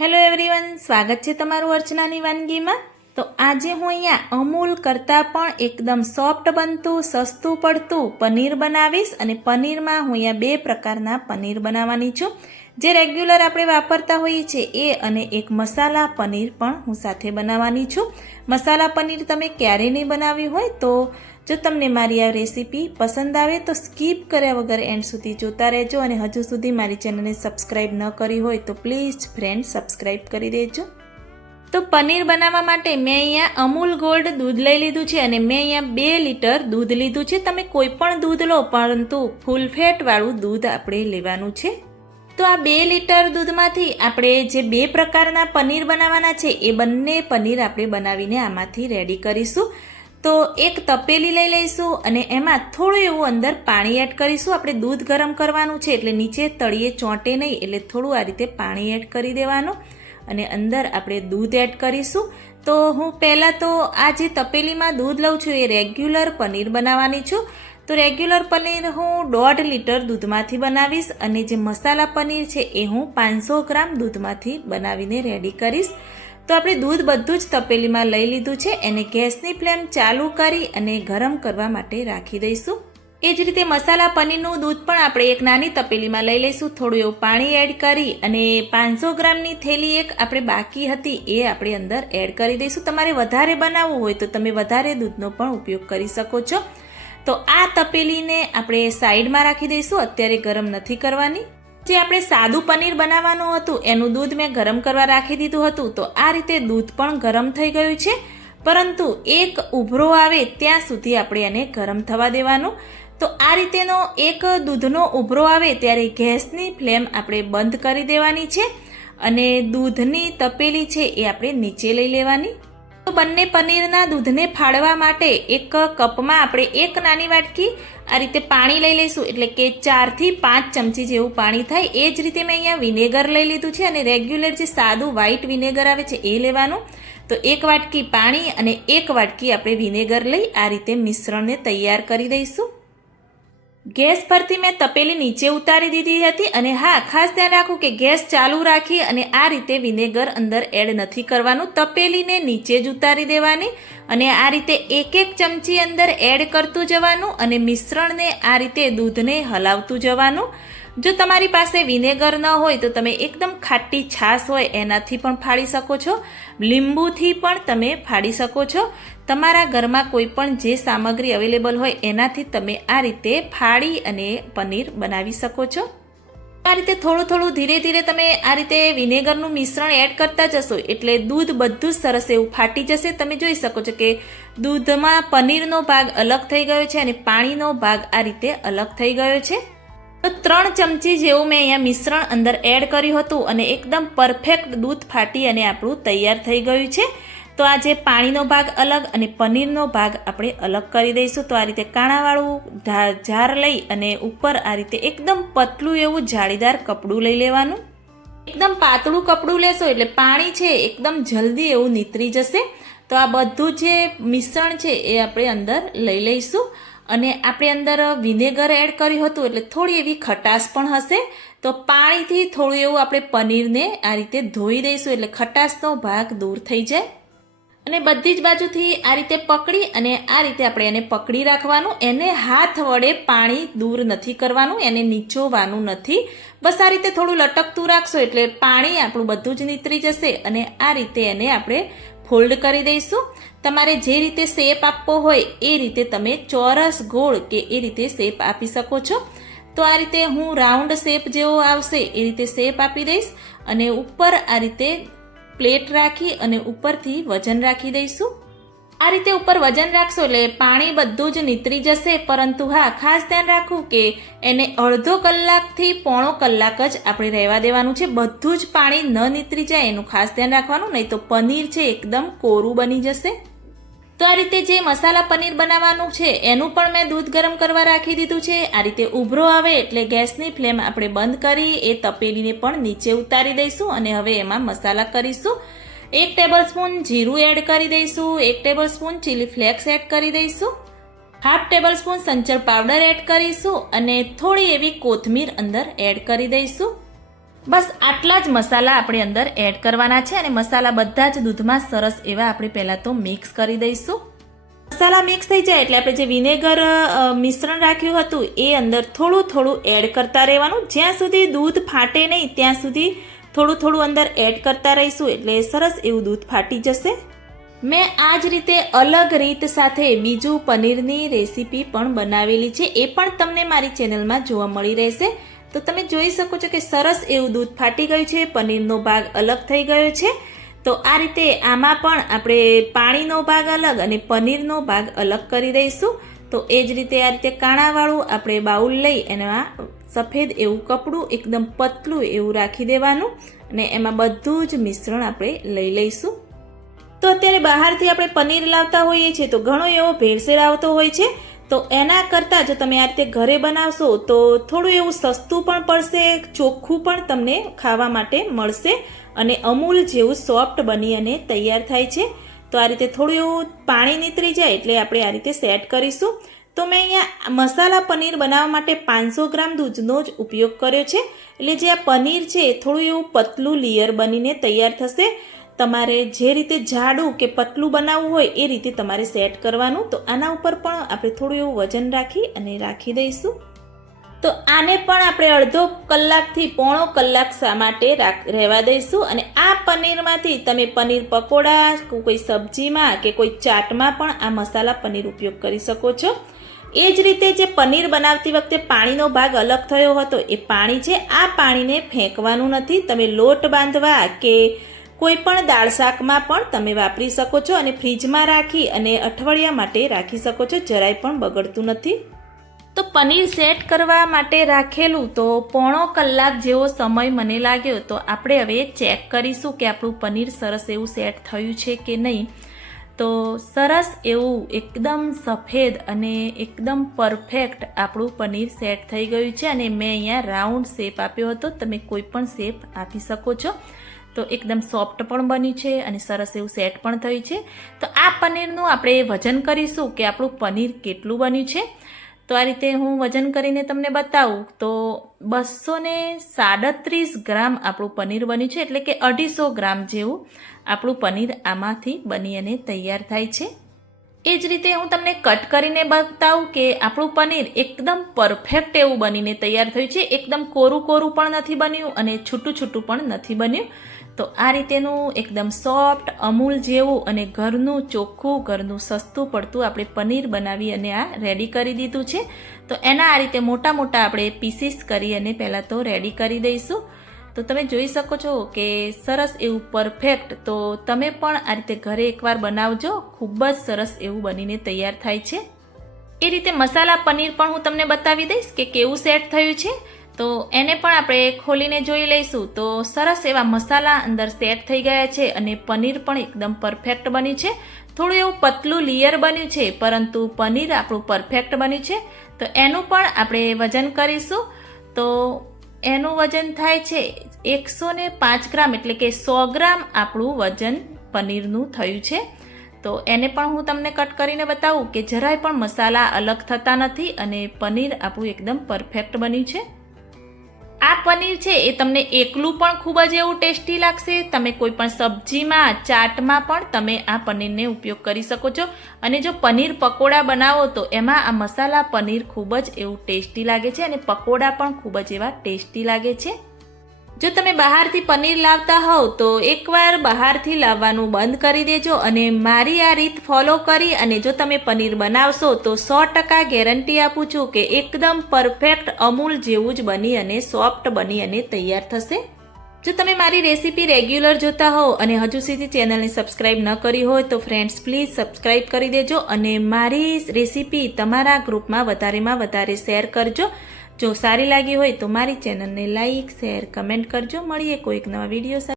Hello everyone, સ્વાગત છે તમારું અર્ચનાની વાનગીમાં। તો આજે હું અહીંયા અમૂલ કરતાં પણ એકદમ સોફ્ટ બનતું સસ્તું પડતું પનીર બનાવીશ। અને પનીરમાં હું અહીંયા બે પ્રકારના પનીર બનાવવાની છું, જે રેગ્યુલર આપણે વાપરતા હોઈએ છીએ એ, અને એક મસાલા પનીર પણ હું સાથે બનાવવાની છું। મસાલા પનીર તમે ક્યારેય નહીં બનાવ્યું હોય તો જો તમને મારી આ રેસીપી પસંદ આવે તો સ્કીપ કર્યા વગર એન્ડ સુધી જોતા રહેજો, અને હજુ સુધી મારી ચેનલને સબસ્ક્રાઈબ ન કરી હોય તો પ્લીઝ ફ્રેન્ડ સબસ્ક્રાઈબ કરી દેજો। તો પનીર બનાવવા માટે મેં અહીંયા અમૂલ ગોલ્ડ દૂધ લઈ લીધું છે, અને મેં અહીંયા 2 લીટર દૂધ લીધું છે। તમે કોઈ પણ દૂધ લો, પરંતુ ફૂલ ફેટવાળું દૂધ આપણે લેવાનું છે। તો આ 2 લીટર દૂધમાંથી આપણે જે બે પ્રકારના પનીર બનાવવાના છે એ બંને પનીર આપણે બનાવીને આમાંથી રેડી કરીશું। તો એક તપેલી લઈ લઈશું અને એમાં થોડું એવું અંદર પાણી એડ કરીશું। આપણે દૂધ ગરમ કરવાનું છે એટલે નીચે તળિયે ચોંટે નહીં, એટલે થોડું આ રીતે પાણી એડ કરી દેવાનું, અને અંદર આપણે દૂધ એડ કરીશું। તો હું પહેલાં તો આ જે તપેલીમાં દૂધ લઉં છું એ રેગ્યુલર પનીર બનાવવાની છું। તો રેગ્યુલર પનીર હું 1.5 લીટર દૂધમાંથી બનાવીશ, અને જે મસાલા પનીર છે એ હું 500 ગ્રામ દૂધમાંથી બનાવીને રેડી કરીશ। તો આપણે દૂધ બધું જ તપેલીમાં લઈ લીધું છે, એને ગેસની ફ્લેમ ચાલુ કરી અને ગરમ કરવા માટે રાખી દઈશું। એ જ રીતે મસાલા પનીરનું દૂધ પણ આપણે એક નાની તપેલીમાં લઈ લઈશું, થોડું એવું પાણી એડ કરી, અને 500 ગ્રામની થેલી એક આપણે બાકી હતી એ આપણે અંદર એડ કરી દઈશું। તમારે વધારે બનાવવું હોય તો તમે વધારે દૂધનો પણ ઉપયોગ કરી શકો છો। તો આ તપેલીને આપણે સાઈડમાં રાખી દઈશું, અત્યારે ગરમ નથી કરવાની। જે આપણે સાદું પનીર બનાવવાનું હતું એનું દૂધ મેં ગરમ કરવા રાખી દીધું હતું, તો આ રીતે દૂધ પણ ગરમ થઈ ગયું છે, પરંતુ એક ઉભરો આવે ત્યાં સુધી આપણે એને ગરમ થવા દેવાનું। તો આ રીતેનો એક દૂધનો ઉભરો આવે ત્યારે ગેસની ફ્લેમ આપણે બંધ કરી દેવાની છે, અને દૂધની તપેલી છે એ આપણે નીચે લઈ લેવાની। તો બંને પનીરના દૂધને ફાળવા માટે એક કપમાં આપણે એક નાની વાટકી આ રીતે પાણી લઈ લઈશું, એટલે કે 4 થી 5 ચમચી જેવું પાણી થાય। એ જ રીતે મેં અહીંયા વિનેગર લઈ લીધું છે, અને રેગ્યુલર જે સાદું વ્હાઈટ વિનેગર આવે છે એ લેવાનું। તો એક વાટકી પાણી અને એક વાટકી આપણે વિનેગર લઈ આ રીતે મિશ્રણને તૈયાર કરી દઈશું। ગેસ પરથી મેં તપેલી નીચે ઉતારી દીધી હતી, અને હા, ખાસ ધ્યાન રાખવું કે ગેસ ચાલુ રાખી અને આ રીતે વિનેગર અંદર એડ નથી કરવાનું, તપેલીને નીચે જ ઉતારી દેવાની, અને આ રીતે એક એક ચમચી અંદર એડ કરતું જવાનું, અને મિશ્રણને આ રીતે દૂધને હલાવતું જવાનું। જો તમારી પાસે વિનેગર ન હોય તો તમે એકદમ ખાટી છાશ હોય એનાથી પણ ફાડી શકો છો, લીંબુથી પણ તમે ફાડી શકો છો। તમારા ઘરમાં કોઈ પણ જે સામગ્રી અવેલેબલ હોય એનાથી તમે આ રીતે ફાડી અને પનીર બનાવી શકો છો। આ રીતે થોડું થોડું ધીરે ધીરે તમે આ રીતે વિનેગરનું મિશ્રણ એડ કરતા જશો એટલે દૂધ બધું જ સરસ એવું ફાટી જશે। તમે જોઈ શકો છો કે દૂધમાં પનીરનો ભાગ અલગ થઈ ગયો છે અને પાણીનો ભાગ આ રીતે અલગ થઈ ગયો છે। તો 3 ચમચી જેવું મેં અહીંયા મિશ્રણ અંદર એડ કર્યું હતું, અને એકદમ પરફેક્ટ દૂધ ફાટી અને આપણું તૈયાર થઈ ગયું છે। તો આ જે પાણીનો ભાગ અલગ અને પનીરનો ભાગ આપણે અલગ કરી દઈશું। તો આ રીતે કાણાવાળું જાર લઈ અને ઉપર આ રીતે એકદમ પતલું એવું જાળીદાર કપડું લઈ લેવાનું। એકદમ પાતળું કપડું લેશો એટલે પાણી છે એકદમ જલ્દી એવું નીતરી જશે। તો આ બધું જે મિશ્રણ છે એ આપણે અંદર લઈ લઈશું, અને આપણે અંદર વિનેગર એડ કર્યું હતું એટલે થોડી એવી ખટાશ પણ હશે। તો પાણીથી થોડું એવું આપણે પનીરને આ રીતે ધોઈ દઈશું એટલે ખટાશનો ભાગ દૂર થઈ જાય, અને બધી જ બાજુથી આ રીતે પકડી અને આ રીતે આપણે એને પકડી રાખવાનું। એને હાથ વડે પાણી દૂર નથી કરવાનું, એને નીચોવાનું નથી, બસ આ રીતે થોડું લટકતું રાખશો એટલે પાણી આપણું બધું જ નીતરી જશે, અને આ રીતે એને આપણે ફોલ્ડ કરી દઈશું। તમારે જે રીતે શેપ આપવો હોય એ રીતે તમે ચોરસ, ગોળ કે એ રીતે શેપ આપી શકો છો। તો આ રીતે હું રાઉન્ડ શેપ જેવો આવશે એ રીતે શેપ આપી દઈશ, અને ઉપર આ રીતે પ્લેટ રાખી અને ઉપરથી વજન રાખી દઈશું। આ રીતે ઉપર વજન રાખશો એટલે પાણી બધું જ નીતરી જશે, પરંતુ હા, ખાસ ધ્યાન રાખવું કે એને અડધો કલાકથી પોણો કલાક જ આપણે રહેવા દેવાનું છે। બધું જ પાણી ન નીતરી જાય એનું ખાસ ધ્યાન રાખવાનું, નહીં તો પનીર છે એકદમ કોરું બની જશે। તો આ રીતે જે મસાલા પનીર બનાવવાનું છે એનું પણ મેં દૂધ ગરમ કરવા રાખી દીધું છે। આ રીતે ઉભરો આવે એટલે ગેસની ફ્લેમ આપણે બંધ કરી એ તપેલીને પણ નીચે ઉતારી દઈશું, અને હવે એમાં મસાલા કરીશું। 1 ટેબલસ્પૂન જીરું એડ કરી દઈશું, 1 ટેબલસ્પૂન ચીલી ફ્લેક્સ એડ કરી દઈશું, 1/2 ટેબલસ્પૂન સંચળ પાવડર એડ કરીશું, અને થોડી એવી કોથમીર અંદર એડ કરી દઈશું। બસ આટલા જ મસાલા આપણે અંદર એડ કરવાના છે અને મસાલા બધા જ દૂધમાં સરસ એવા આપણે પહેલાં તો મિક્સ કરી દઈશું. મસાલા મિક્સ થઈ જાય એટલે આપણે જે વિનેગર મિશ્રણ રાખ્યું હતું એ અંદર થોડું થોડું એડ કરતા રહેવાનું. જ્યાં સુધી દૂધ ફાટે નહીં ત્યાં સુધી થોડું થોડું અંદર એડ કરતા રહીશું એટલે સરસ એવું દૂધ ફાટી જશે. મેં આ જ રીતે અલગ રીત સાથે બીજું પનીરની રેસીપી પણ બનાવેલી છે, એ પણ તમને મારી ચેનલમાં જોવા મળી રહેશે. તો તમે જોઈ શકો છો કે સરસ એવું દૂધ ફાટી ગયું છે, પનીરનો ભાગ અલગ થઈ ગયો છે. તો આ રીતે આમાં પણ આપણે પાણીનો ભાગ અલગ અને પનીરનો ભાગ અલગ કરી દઈશું. તો એ જ રીતે આ રીતે કાણાવાળું આપણે બાઉલ લઈ એના સફેદ એવું કપડું એકદમ પતલું એવું રાખી દેવાનું અને એમાં બધું જ મિશ્રણ આપણે લઈ લઈશું. તો અત્યારે બહારથી આપણે પનીર લાવતા હોઈએ છીએ તો ઘણો એવો ભેળસેળ આવતો હોય છે. તો એના કરતાં જો તમે આ રીતે ઘરે બનાવશો તો થોડું એવું સસ્તું પણ પડશે, ચોખ્ખું પણ તમને ખાવા માટે મળશે અને અમૂલ જેવું સોફ્ટ બની અને તૈયાર થાય છે. તો આ રીતે થોડું એવું પાણી નીતરી જાય એટલે આપણે આ રીતે સેટ કરીશું. તો મેં અહીંયા મસાલા પનીર બનાવવા માટે 500 ગ્રામ દૂધનો જ ઉપયોગ કર્યો છે. એટલે જે આ પનીર છે થોડું એવું પતલું લેયર બનીને તૈયાર થશે. તમારે જે રીતે જાડું કે પતલું બનાવવું હોય એ રીતે તમારે સેટ કરવાનું. તો આના ઉપર પણ આપણે થોડું એવું વજન રાખી અને રાખી દઈશું. તો આને પણ આપણે અડધો કલાકથી પોણો કલાક માટે રહેવા દઈશું. અને આ પનીરમાંથી તમે પનીર પકોડા, કોઈ સબ્જીમાં કે કોઈ ચાટમાં પણ આ મસાલા પનીર ઉપયોગ કરી શકો છો. એ જ રીતે જે પનીર બનાવતી વખતે પાણીનો ભાગ અલગ થયો હતો એ પાણી છે, આ પાણીને ફેંકવાનું નથી. તમે લોટ બાંધવા કે કોઈ પણ દાળ શાકમાં પણ તમે વાપરી શકો છો અને ફ્રીજમાં રાખી અને અઠવાડિયા માટે રાખી શકો છો, જરાય પણ બગડતું નથી. તો પનીર સેટ કરવા માટે રાખેલું તો પોણો કલાક જેવો સમય મને લાગ્યો. તો આપણે હવે ચેક કરીશું કે આપણું પનીર સરસ એવું સેટ થયું છે કે નહીં. તો સરસ એવું એકદમ સફેદ અને એકદમ પરફેક્ટ આપણું પનીર સેટ થઈ ગયું છે. અને મેં અહીંયા રાઉન્ડ શેપ આપ્યો હતો, તમે કોઈ પણ શેપ આપી શકો છો. તો એકદમ સોફ્ટ પણ બન્યું છે અને સરસ એવું સેટ પણ થયું છે. તો આ પનીરનું આપણે વજન કરીશું કે આપણું પનીર કેટલું બન્યું છે. તો આ રીતે હું વજન કરીને તમને બતાવું તો 237 ગ્રામ આપણું પનીર બન્યું છે. એટલે કે 250 ગ્રામ જેવું આપણું પનીર આમાંથી બની અને તૈયાર થાય છે. એ જ રીતે હું તમને કટ કરીને બતાવું કે આપણું પનીર એકદમ પરફેક્ટ એવું બનીને તૈયાર થયું છે. એકદમ કોરું કોરું પણ નથી બન્યું અને છૂટું છૂટું પણ નથી બન્યું. તો આ રીતેનું એકદમ સોફ્ટ અમૂલ જેવું અને ઘરનું ચોખ્ખું, ઘરનું સસ્તું પડતું આપણે પનીર બનાવી અને આ રેડી કરી દીધું છે. તો એના આ રીતે મોટા મોટા આપણે પીસીસ કરી અને પહેલાં તો રેડી કરી દઈશું. તો તમે જોઈ શકો છો કે સરસ એવું પરફેક્ટ. તો તમે પણ આ રીતે ઘરે એકવાર બનાવજો, ખૂબ જ સરસ એવું બનીને તૈયાર થાય છે. એ રીતે મસાલા પનીર પણ હું તમને બતાવી દઈશ કે કેવું સેટ થયું છે. તો એને પણ આપણે ખોલીને જોઈ લઈશું. તો સરસ એવા મસાલા અંદર સેટ થઈ ગયા છે અને પનીર પણ એકદમ પરફેક્ટ બન્યું છે. થોડું એવું પતલું લેયર બન્યું છે પરંતુ પનીર આપણું પરફેક્ટ બન્યું છે. તો એનું પણ આપણે વજન કરીશું. તો એનું વજન થાય છે 105 ગ્રામ, એટલે કે 100 ગ્રામ આપણું વજન પનીરનું થયું છે. તો એને પણ હું તમને કટ કરીને બતાવું કે જરાય પણ મસાલા અલગ થતા નથી અને પનીર આપણું એકદમ પરફેક્ટ બન્યું છે. આ પનીર છે એ તમને એકલું પણ ખૂબ જ એવું ટેસ્ટી લાગશે. તમે કોઈ પણ સબ્જીમાં, ચાટમાં પણ તમે આ પનીરને ઉપયોગ કરી શકો છો. અને જો પનીર પકોડા બનાવો તો એમાં આ મસાલા પનીર ખૂબ જ એવું ટેસ્ટી લાગે છે અને પકોડા પણ ખૂબ જ એવા ટેસ્ટી લાગે છે. જો તમે બહારથી પનીર લાવતા હોવ તો એકવાર બહારથી લાવવાનું બંધ કરી દેજો અને મારી આ રીત ફોલો કરી અને જો તમે પનીર બનાવશો તો 100% ગેરંટી આપું છું કે એકદમ પરફેક્ટ અમૂલ જેવું જ બની અને સોફ્ટ બની અને તૈયાર થશે. જો તમે મારી રેસીપી રેગ્યુલર જોતા હો અને હજુ સુધી ચેનલને સબસ્ક્રાઈબ ન કરી હોય તો ફ્રેન્ડ્સ પ્લીઝ સબસ્ક્રાઈબ કરી દેજો અને મારી રેસીપી તમારા ગ્રુપમાં વધારે શેર કરજો. જો સારી લાગી હોય તો મારી ચેનલને લાઈક, શેર, કમેન્ટ કરજો. મળીએ કોઈક નવા વિડીયો સાથે.